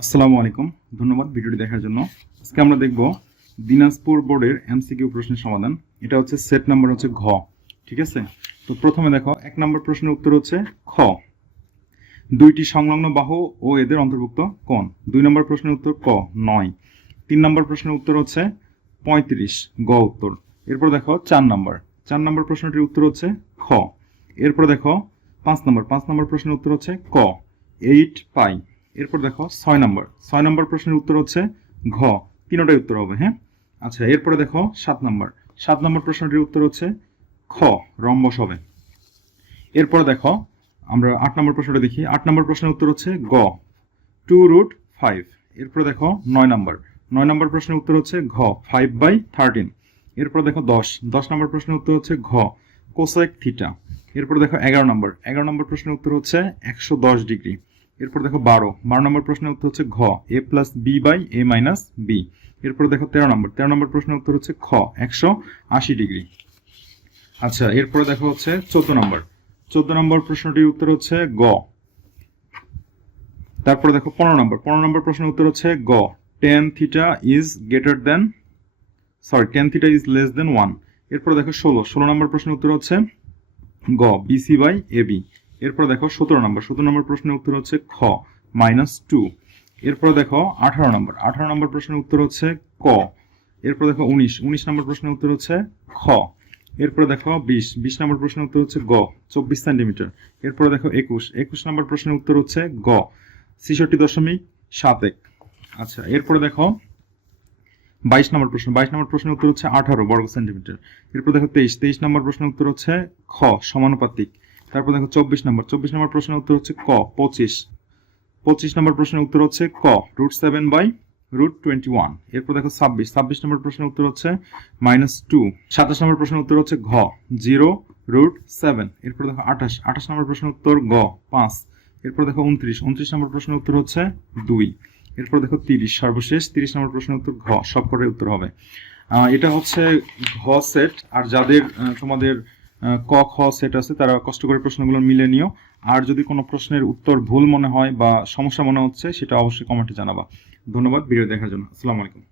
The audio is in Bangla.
আসসালামু আলাইকুম। ধন্যবাদ ভিডিওটি দেখার জন্য। আজকে আমরা দেখব দিনাজপুর বোর্ডের এমসিকিউ প্রশ্নের সমাধান। এটা হচ্ছে সেট নাম্বার হচ্ছে ঘ। ঠিক আছে, তো প্রথমে দেখো 1 নম্বর প্রশ্নের উত্তর হচ্ছে খ, দুইটি সংলগ্ন বাহু ও এদের অন্তর্ভুক্ত কোণ। 2 নম্বর প্রশ্নের উত্তর ক 9। 3 নম্বর প্রশ্নের উত্তর হচ্ছে 35 গ উত্তর। এরপর দেখো 4 নম্বর প্রশ্নটির উত্তর হচ্ছে খ। এরপর দেখো 5 নম্বর প্রশ্নের উত্তর হচ্ছে ক 8 পাই। এরপর দেখো 6 নম্বর প্রশ্নের উত্তর হচ্ছে ঘ, তিনটাই উত্তর হবে। হ্যাঁ, আচ্ছা, এরপরে দেখো 7 নম্বর প্রশ্নটির উত্তর হচ্ছে খ, রম্বস হবে। এরপর দেখো আমরা 8 নম্বর প্রশ্নটা দেখি। 8 নম্বর প্রশ্নের উত্তর হচ্ছে গ 2√5। এরপর দেখো 9 নম্বর প্রশ্নের উত্তর হচ্ছে ঘ 5/13। এরপর দেখো 10 নম্বর প্রশ্নের উত্তর হচ্ছে ঘ কোসেক থিটা। এরপর দেখো 11 নম্বর প্রশ্নের উত্তর হচ্ছে 110 ডিগ্রি। এরপর দেখো 12 নম্বর প্রশ্নের উত্তর হচ্ছে ঘ a+b/a-b। এরপর দেখো 13 নম্বর প্রশ্নের উত্তর হচ্ছে খ 180 ডিগ্রি। আচ্ছা, এরপরে দেখো হচ্ছে 14 নম্বর প্রশ্নটির উত্তর হচ্ছে গ। তারপরে দেখো 15 নম্বর প্রশ্নের উত্তর হচ্ছে গ tan theta is less than 1। এরপর দেখো 16 নম্বর প্রশ্নের উত্তর হচ্ছে গ bc/ab। এরপর দেখো 17 নম্বর প্রশ্নের উত্তর হচ্ছে খ -2। এরপর দেখো 18 নম্বর প্রশ্নের উত্তর হচ্ছে ক। এরপর দেখো 19 নম্বর প্রশ্নের উত্তর হচ্ছে খ। এরপর দেখো 20 নম্বর প্রশ্নের উত্তর হচ্ছে গ 24 সেন্টিমিটার। এরপর দেখো 21 নম্বর প্রশ্নের উত্তর হচ্ছে গ 66.71। আচ্ছা, এরপরে দেখো 22 নম্বর প্রশ্নের উত্তর হচ্ছে 18 বর্গ সেন্টিমিটার। এরপর দেখো 23 নম্বর প্রশ্নের উত্তর হচ্ছে খ সমানুপাতিক। তারপর দেখো 24 নম্বর প্রশ্নের উত্তর হচ্ছে ক 25 নম্বর প্রশ্নের উত্তর হচ্ছে ক √7/√21। এরপর দেখো 26 নম্বর প্রশ্নের উত্তর হচ্ছে -2। 27 নম্বর প্রশ্নের উত্তর হচ্ছে ঘ 0√7। এরপর দেখো 28 নম্বর প্রশ্নের উত্তর গ 5। এরপর দেখো 29 নম্বর প্রশ্নের উত্তর হচ্ছে 2। এরপর দেখো 30 সর্বশেষ 30 নম্বর প্রশ্নের উত্তর ঘ, সবকটাই উত্তর হবে। এটা হচ্ছে ঘ সেট। আর যাদের তোমাদের ক খ সেট আছে তারা কষ্ট করে প্রশ্নগুলো মিলে নিও। আর যদি কোনো প্রশ্নের উত্তর ভুল মনে হয় বা সমস্যা মনে হচ্ছে সেটা অবশ্যই কমেন্টে জানাবা। ধন্যবাদ ভিডিও দেখার জন্য। আসসালামু আলাইকুম।